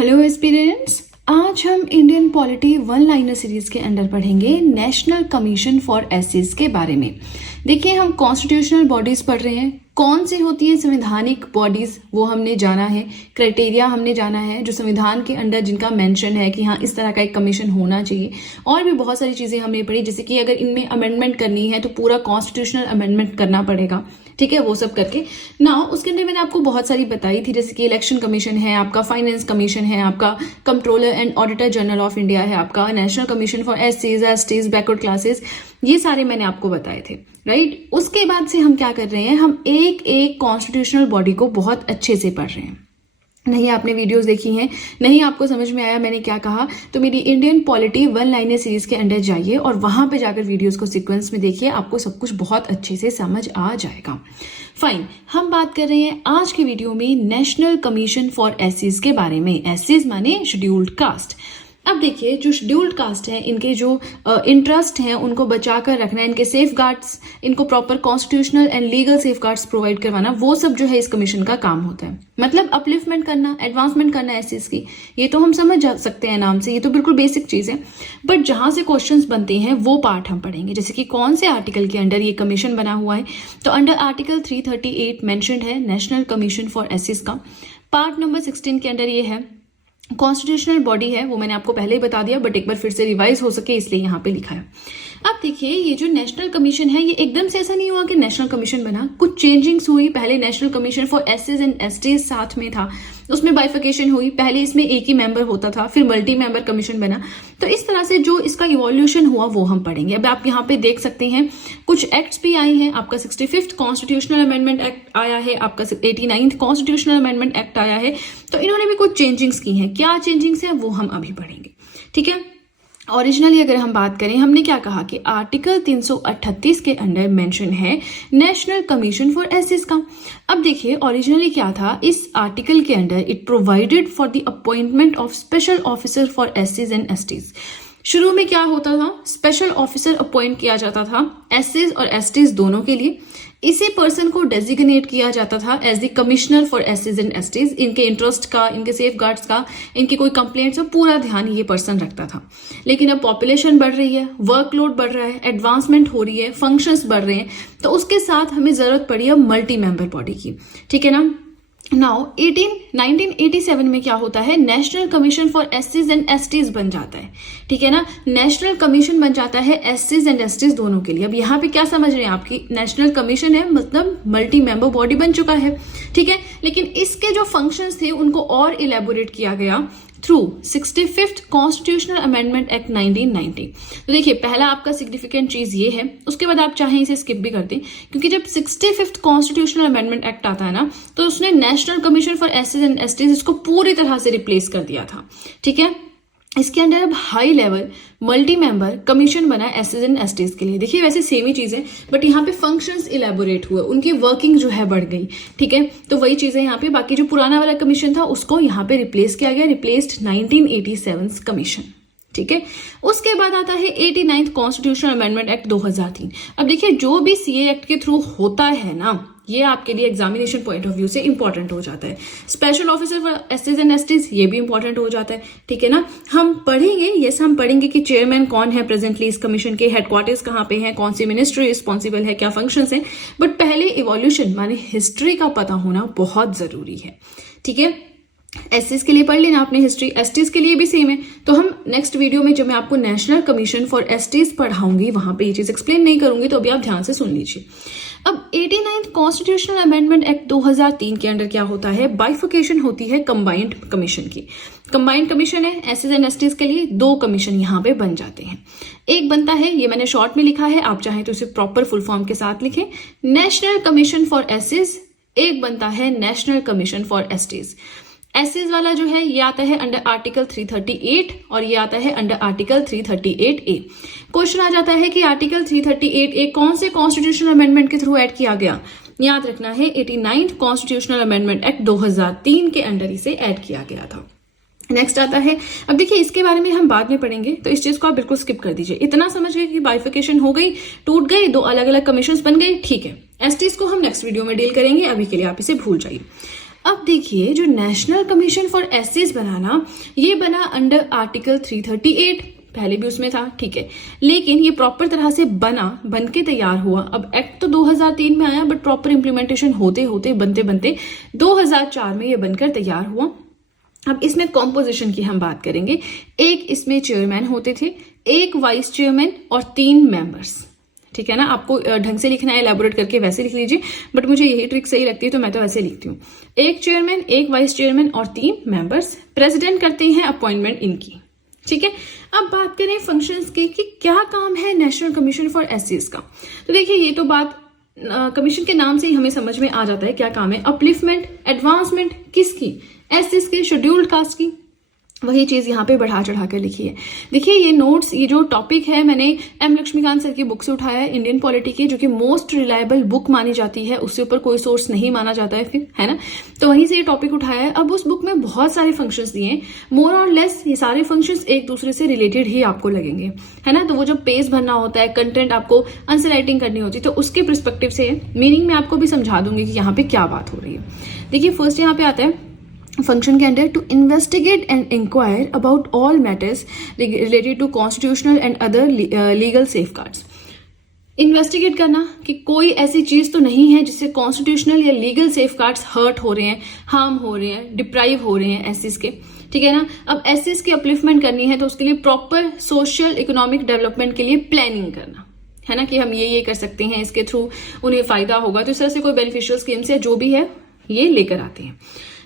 Hello aspirants, आज हम Indian polity one liner series के अंदर पढ़ेंगे नेशनल कमीशन फॉर एसेस के बारे में। देखिए, हम कॉन्स्टिट्यूशनल बॉडीज पढ़ रहे हैं। कौन सी होती है संवैधानिक बॉडीज, वो हमने जाना है। क्राइटेरिया हमने जाना है जो संविधान के अंदर जिनका मेंशन है कि हाँ इस तरह का एक कमीशन होना चाहिए। और भी बहुत सारी चीजें हमने पढ़ी, जैसे कि अगर इनमें अमेंडमेंट करनी है तो पूरा कॉन्स्टिट्यूशनल अमेंडमेंट करना पड़ेगा, ठीक है, वो सब करके ना। उसके अंदर मैंने आपको बहुत सारी बताई थी, जैसे कि इलेक्शन कमीशन है, आपका फाइनेंस कमीशन है, आपका controller and auditor general of India है, आपका नेशनल कमीशन फॉर एससीज, एसटीज, बैकवर्ड क्लासेस, ये सारे मैंने आपको बताए थे, राइट। उसके बाद से हम क्या कर रहे हैं, हम एक एक कॉन्स्टिट्यूशनल बॉडी को बहुत अच्छे से पढ़ रहे हैं। नहीं आपने वीडियोस देखी हैं, नहीं आपको समझ में आया मैंने क्या कहा, तो मेरी Indian polity one liner series के अंदर जाइए और वहां पे जाकर वीडियोस को सीक्वेंस में देखिए, आपको सब कुछ बहुत अच्छे से समझ आ जाएगा। फाइन, हम बात कर रहे हैं आज की वीडियो में नेशनल कमीशन फॉर एससीज के बारे में। एससीज माने शेड्यूल्ड कास्ट। अब देखिए, जो शेड्यूल्ड कास्ट है, इनके जो इंटरेस्ट हैं उनको बचाकर रखना, इनके सेफ गार्ड्स, इनको proper constitutional and legal safe guards provide करवाना, वो सब जो है इस कमीशन का काम होता है। मतलब अपलिफ्टमेंट करना, एडवांसमेंट करना एससीज की, ये तो हम समझ सकते हैं नाम से, ये तो बिल्कुल बेसिक चीज है। बट जहां से क्वेश्चंस बनते हैं वो पार्ट हम पढ़ेंगे, जैसे कि कौन से आर्टिकल के अंडर ये कमीशन बना हुआ है। तो अंडर आर्टिकल 338 मेंशन्ड है नेशनल कमीशन फॉर एससीज का। पार्ट नंबर 16 के अंडर ये है कॉन्स्टिट्यूशनल बॉडी है, वो मैंने आपको पहले ही बता दिया, बट एक बार फिर से रिवाइज हो सके इसलिए यहाँ पे लिखा है। अब देखिए, ये जो नेशनल कमीशन है, ये एकदम से ऐसा नहीं हुआ कि नेशनल कमीशन बना, कुछ चेंजिंग्स हुई। पहले नेशनल कमीशन फॉर एससीज एंड एसटीज साथ में था, उसमें बाइफिकेशन हुई। पहले इसमें एक ही मेंबर होता था, फिर मल्टी मेंबर कमीशन बना। तो इस तरह से जो इसका इवोल्यूशन हुआ वो हम पढ़ेंगे। अब आप यहाँ पे देख सकते हैं कुछ एक्ट्स भी आए हैं। आपका 65th कॉन्स्टिट्यूशनल अमेंडमेंट एक्ट आया है, आपका 89th कॉन्स्टिट्यूशनल अमेंडमेंट एक्ट आया है। तो इन्होंने भी कुछ चेंजिंग्स की हैं। क्या चेंजिंग्स है वो हम अभी पढ़ेंगे, ठीक है। ओरिजिनली अगर हम बात करें, हमने क्या कहा कि आर्टिकल 338 के अंडर मेंशन है नेशनल कमीशन फॉर एससीज का। अब देखिए, ओरिजिनली क्या था इस आर्टिकल के under, it provided for the appointment of special officer for एससीज एंड एसटीज। शुरू में क्या होता था, स्पेशल ऑफिसर अपॉइंट किया जाता था एससीज और एसटीज दोनों के लिए। इसी पर्सन को डेजिग्नेट किया जाता था एज द कमिश्नर फॉर एससीज एंड एसटीज। इनके इंटरेस्ट का, इनके सेफ गार्ड्स का, इनकी कोई कंप्लेंट्स का पूरा ध्यान ये पर्सन रखता था। लेकिन अब पॉपुलेशन बढ़ रही है, वर्कलोड बढ़ रहा है, एडवांसमेंट हो रही है, फंक्शंस बढ़ रहे हैं, तो उसके साथ हमें जरूरत पड़ी है मल्टी मेंबर बॉडी की, ठीक है ना। नाउ 1987 में क्या होता है, नेशनल कमीशन फॉर एससीज एंड एसटीज बन जाता है, ठीक है ना। नेशनल कमीशन बन जाता है एससीज एंड एसटीज दोनों के लिए। अब यहाँ पे क्या समझ रहे हैं आपकी, नेशनल कमीशन है मतलब मल्टी मेंबर बॉडी बन चुका है, ठीक है। लेकिन इसके जो फंक्शंस थे उनको और इलेबोरेट किया गया through 65th constitutional amendment act 1990। तो देखिए, पहला आपका सिग्निफिकेंट चीज ये है, उसके बाद आप चाहें इसे स्किप भी कर दें, क्योंकि जब 65th कॉन्स्टिट्यूशनल अमेंडमेंट एक्ट आता है ना, तो उसने नेशनल कमीशन फॉर एससीज एंड एसटीज इसको पूरी तरह से रिप्लेस कर दिया था, ठीक है। इसके अंदर अब high level multi member commission बना एससीज एंड एसटीज के लिए। देखिए, वैसे सेम ही चीज है, बट यहाँ पे फंक्शंस इलेबोरेट हुए, उनकी वर्किंग जो है बढ़ गई, ठीक है। तो वही चीज है यहाँ पे। बाकी जो पुराना वाला कमीशन था उसको यहाँ पे रिप्लेस किया गया, रिप्लेस्ड 1987 कमीशन, ठीक है। उसके बाद आता है 89th कॉन्स्टिट्यूशनल अमेंडमेंट एक्ट 2003। अब देखिए, जो भी सीए एक्ट के थ्रू होता है ना, ये आपके लिए एग्जामिनेशन पॉइंट ऑफ व्यू से इंपॉर्टेंट हो जाता है। स्पेशल ऑफिसर फॉर एससीज एंड एसटीज, ये भी इंपॉर्टेंट हो जाता है, ठीक है ना। हम पढ़ेंगे, यस हम पढ़ेंगे कि चेयरमैन कौन है प्रेजेंटली इस कमीशन के, हेडक्वार्टर्स कहाँ पे हैं, कौन सी मिनिस्ट्री रिस्पॉन्सिबल है, क्या फंक्शंस हैं। बट पहले इवोल्यूशन माने हिस्ट्री का पता होना बहुत जरूरी है, ठीक है। एससीज के लिए पढ़ लेना आपने हिस्ट्री, एसटीज के लिए भी सेम है। तो हम नेक्स्ट वीडियो में जब मैं आपको नेशनल कमीशन फॉर एसटीज पढ़ाऊंगी वहां पे ये चीज एक्सप्लेन नहीं करूंगी, तो अभी आप ध्यान से सुन लीजिए। अब 89th कॉन्स्टिट्यूशनल अमेंडमेंट एक्ट 2003 के अंडर क्या होता है, बाइफिकेशन होती है कंबाइंड कमीशन की। कंबाइंड कमीशन है एससीज एंड एसटीज के लिए, दो कमीशन यहाँ पे बन जाते हैं। एक बनता है, ये मैंने शॉर्ट में लिखा है, आप चाहें तो इसे प्रॉपर फुल फॉर्म के साथ लिखें, नेशनल कमीशन फॉर एससीज। एक बनता है नेशनल कमीशन फॉर एसटीज। एससीज वाला जो है ये आता है अंडर आर्टिकल 338 और ये आता है अंडर आर्टिकल 338A। क्वेश्चन आ जाता है कि आर्टिकल 338A कौन से कॉन्स्टिट्यूशनल अमेंडमेंट के थ्रू ऐड किया गया। याद रखना है 89th कॉन्स्टिट्यूशनल अमेंडमेंट एक्ट 2003 के अंडर इसे ऐड किया गया था। नेक्स्ट आता है, अब देखिए इसके बारे में हम बाद में पढ़ेंगे, तो इस चीज को आप बिल्कुल स्किप कर दीजिए। इतना समझ गए कि बाइफिकेशन हो गई, टूट गई, दो अलग अलग कमीशंस बन गए, ठीक है। एसटीज को हम नेक्स्ट वीडियो में डील करेंगे, अभी के लिए आप इसे भूल जाइए। अब देखिए जो नेशनल कमीशन फॉर एससीज बनाना, ये बना अंडर आर्टिकल 338, पहले भी उसमें था, ठीक है, लेकिन ये प्रॉपर तरह से बन के तैयार हुआ। अब एक्ट तो 2003 में आया, बट प्रॉपर इंप्लीमेंटेशन होते होते बनते बनते 2004 में ये बनकर तैयार हुआ। अब इसमें कॉम्पोजिशन की हम बात करेंगे। एक इसमें चेयरमैन होते थे, एक वाइस चेयरमैन और 3 मेंबर्स, ठीक है ना। आपको ढंग से लिखना है, एलैबोरेट करके वैसे लिख लीजिए, बट मुझे यही ट्रिक सही लगती है तो मैं तो वैसे लिखती हूँ। एक चेयरमैन, एक वाइस चेयरमैन और 3 मेंबर्स। प्रेसिडेंट करते हैं अपॉइंटमेंट इनकी, ठीक है। अब बात करें फंक्शंस की कि क्या काम है नेशनल कमीशन फॉर एससीज का। तो देखिए ये तो बात कमीशन के नाम से ही हमें समझ में आ जाता है क्या काम है। अपलिफ्टमेंट, एडवांसमेंट किसकी? एससीज के, शेड्यूल्ड कास्ट की। वही चीज यहाँ पे बढ़ा चढ़ा कर लिखी है। देखिए ये नोट्स, ये जो टॉपिक है मैंने एम लक्ष्मीकांत सर की बुक से उठाया है, इंडियन पॉलिटी की, जो कि मोस्ट रिलायबल बुक मानी जाती है, उससे ऊपर कोई सोर्स नहीं माना जाता है फिर, है ना। तो वहीं से ये टॉपिक उठाया है। अब उस बुक में बहुत सारे फंक्शंस दिए हैं, मोर और लेस ये सारे फंक्शंस एक दूसरे से रिलेटेड ही आपको लगेंगे, है ना। तो वो जब पेज भरना होता है, कंटेंट आपको आंसर राइटिंग करनी होती है, तो उसके परस्पेक्टिव से मीनिंग में आपको भी समझा दूंगी कि यहाँ पे क्या बात हो रही है। देखिए फर्स्ट यहाँ पे आता है फंक्शन के अंदर, to investigate and inquire about all matters related to constitutional and other legal safeguards. Investigate करना कि कोई ऐसी चीज तो नहीं है जिससे कॉन्स्टिट्यूशनल या लीगल सेफगार्ड्स हर्ट हो रहे हैं, हार्म हो रहे हैं, डिप्राइव हो रहे हैं एससीज के, ठीक है ना। अब एससीज की अपलिफ्टमेंट करनी है तो उसके लिए प्रॉपर सोशल इकोनॉमिक डेवलपमेंट के लिए प्लानिंग करना, है ना, कि हम ये कर सकते हैं, इसके थ्रू उन्हें फायदा होगा। तो इस तरह से कोई बेनिफिशियल स्कीम्स या जो भी है ये लेकर आते हैं।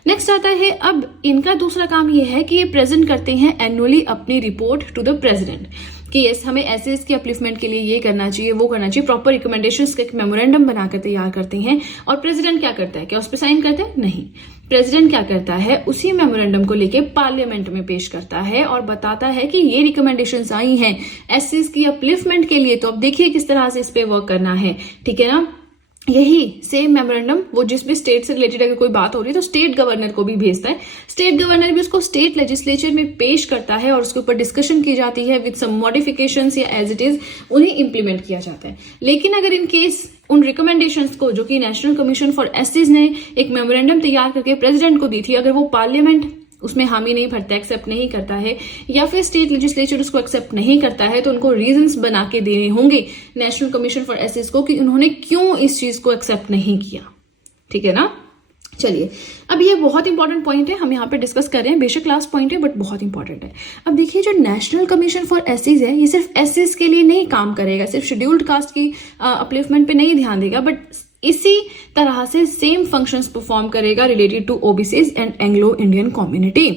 नेक्स्ट आता है, अब इनका दूसरा काम ये है कि ये प्रेजेंट करते हैं एनुअली अपनी रिपोर्ट टू द प्रेसिडेंट कि यस हमें ऐसे इसकी अपलिफ्टमेंट के लिए ये करना चाहिए, वो करना चाहिए। प्रॉपर रिकमेंडेशंस का मेमोरेंडम बनाकर तैयार करते हैं। और प्रेसिडेंट क्या करता है? क्या उस पर साइन करते हैं? नहीं। प्रेसिडेंट क्या करता है? उसी मेमोरेंडम को लेके पार्लियामेंट में पेश करता है और बताता है कि ये रिकमेंडेशंस आई हैं एससीज की अपलिफ्टमेंट के लिए, तो अब देखिए किस तरह से इस पे वर्क करना है, ठीक है ना। यही सेम मेमोरेंडम वो जिस भी स्टेट से रिलेटेड अगर कोई बात हो रही है तो स्टेट गवर्नर को भी भेजता है, स्टेट गवर्नर भी उसको स्टेट लेजिस्लेचर में पेश करता है और उसके ऊपर डिस्कशन की जाती है विद सम मॉडिफिकेशंस या एज इट इज उन्हें इंप्लीमेंट किया जाता है। लेकिन अगर इन केस उन रिकमेंडेशंस को जो कि नेशनल कमीशन फॉर एससीज ने एक मेमोरेंडम तैयार करके प्रेसिडेंट को दी थी, अगर वो पार्लियामेंट उसमें हामी नहीं भरता, एक्सेप्ट नहीं करता है, या फिर स्टेट लेजिस्लेचर उसको एक्सेप्ट नहीं करता है, तो उनको रीजंस बना के देने होंगे नेशनल कमीशन फॉर एससीज को कि उन्होंने क्यों इस चीज को एक्सेप्ट नहीं किया, ठीक है ना। चलिए अब ये बहुत इंपॉर्टेंट पॉइंट है, हम यहाँ पे डिस्कस कर रहे हैं, बेशक लास्ट पॉइंट है बट बहुत इंपॉर्टेंट है। अब देखिए जो नेशनल कमीशन फॉर एससीज है ये सिर्फ एससीज के लिए नहीं काम करेगा, सिर्फ शेड्यूल्ड कास्ट की अपलिफ्टमेंट पे नहीं ध्यान देगा, बट इसी तरह से सेम फंक्शंस परफॉर्म करेगा related to OBCs and Anglo Indian community.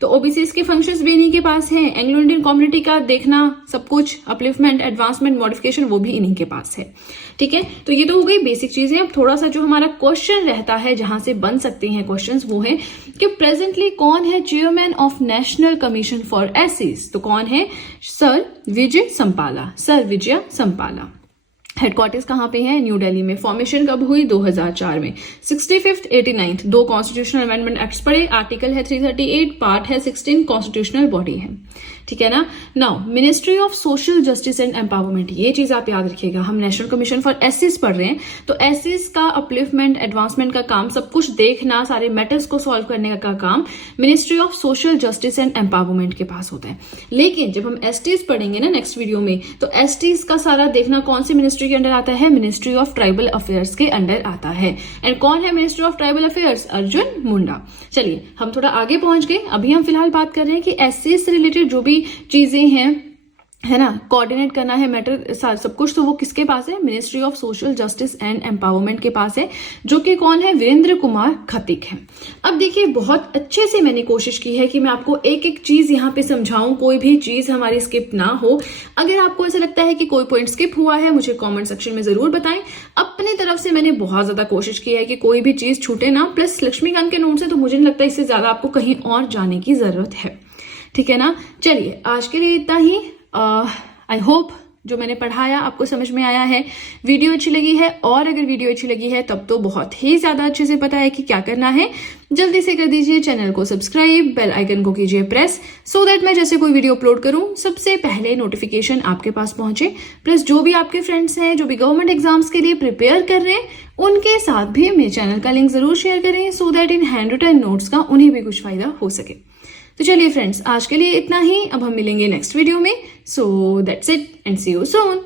तो ओबीसीज के फंक्शंस भी इन्हीं के पास हैं, एंग्लो इंडियन कम्युनिटी का देखना सब कुछ, अपलिफ्टमेंट, एडवांसमेंट, मॉडिफिकेशन, वो भी इन्हीं के पास है, ठीक है। तो ये तो हो गई बेसिक चीजें। अब थोड़ा सा जो हमारा क्वेश्चन रहता है जहां से बन सकते हैं क्वेश्चंस, वो है कि प्रेजेंटली कौन है chairman of national commission for एससीज? तो कौन है? Sir Vijay Sampla, sir Vijay Sampla. Headquarters कहाँ पे है? न्यू दिल्ली में। फॉर्मेशन कब हुई? 2004 में। 65th 89th 2 constitutional amendment acts पढ़े, आर्टिकल है 338, पार्ट है 16, कॉन्स्टिट्यूशनल बॉडी है, ठीक है ना। Now ministry of social justice and empowerment, ये चीज आप याद रखिएगा, हम नेशनल कमीशन फॉर एससीज पढ़ रहे हैं, तो एससीज का अपलिफ्टमेंट, एडवांसमेंट का काम, सब कुछ देखना, सारे मैटर्स को सॉल्व करने का काम ministry of social justice and empowerment के पास होता है। लेकिन जब हम एसटीज पढ़ेंगे ना नेक्स्ट वीडियो में, तो एसटीज का सारा देखना कौन सी मिनिस्ट्री के अंडर आता है? मिनिस्ट्री ऑफ ट्राइबल अफेयर्स के अंडर आता है। एंड कौन है ministry of tribal affairs? Arjun Munda. चलिए हम थोड़ा आगे पहुंच गए, अभी हम फिलहाल बात कर रहे हैं कि एससी से रिलेटेड जो भी चीजें हैं, है ना, कोऑर्डिनेट करना है मैटर सब कुछ, तो वो किसके पास है? Ministry of social justice and empowerment के पास है, जो कि कौन है? वीरेंद्र कुमार खत्तिक है। अब देखिए बहुत अच्छे से मैंने कोशिश की है कि मैं आपको एक एक चीज यहाँ पे समझाऊं, कोई भी चीज हमारी स्किप ना हो। अगर आपको ऐसा लगता है कि कोई पॉइंट स्किप हुआ है, मुझे कॉमेंट सेक्शन में जरूर बताएं। अपनी तरफ से मैंने बहुत ज्यादा कोशिश की है कि कोई भी चीज छूटे ना, प्लस लक्ष्मीकांत के नोट्स है तो मुझे नहीं लगता इससे ज्यादा आपको कहीं और जाने की जरूरत है, ठीक है ना। चलिए आज के लिए इतना ही। आई होप जो मैंने पढ़ाया आपको समझ में आया है, वीडियो अच्छी लगी है, और अगर वीडियो अच्छी लगी है तब तो बहुत ही ज़्यादा अच्छे से पता है कि क्या करना है। जल्दी से कर दीजिए चैनल को सब्सक्राइब, बेल आइकन को कीजिए प्रेस, सो दैट मैं जैसे कोई वीडियो अपलोड करूं सबसे पहले नोटिफिकेशन आपके पास पहुंचे। प्लस जो भी आपके फ्रेंड्स हैं जो भी गवर्नमेंट एग्जाम्स के लिए प्रिपेयर कर रहे हैं उनके साथ भी मेरे चैनल का लिंक जरूर शेयर करें, सो दैट इन हैंड रिटन नोट्स का उन्हें भी कुछ फायदा हो सके। तो चलिए फ्रेंड्स, आज के लिए इतना ही। अब हम मिलेंगे नेक्स्ट वीडियो में। So that's it and see you soon.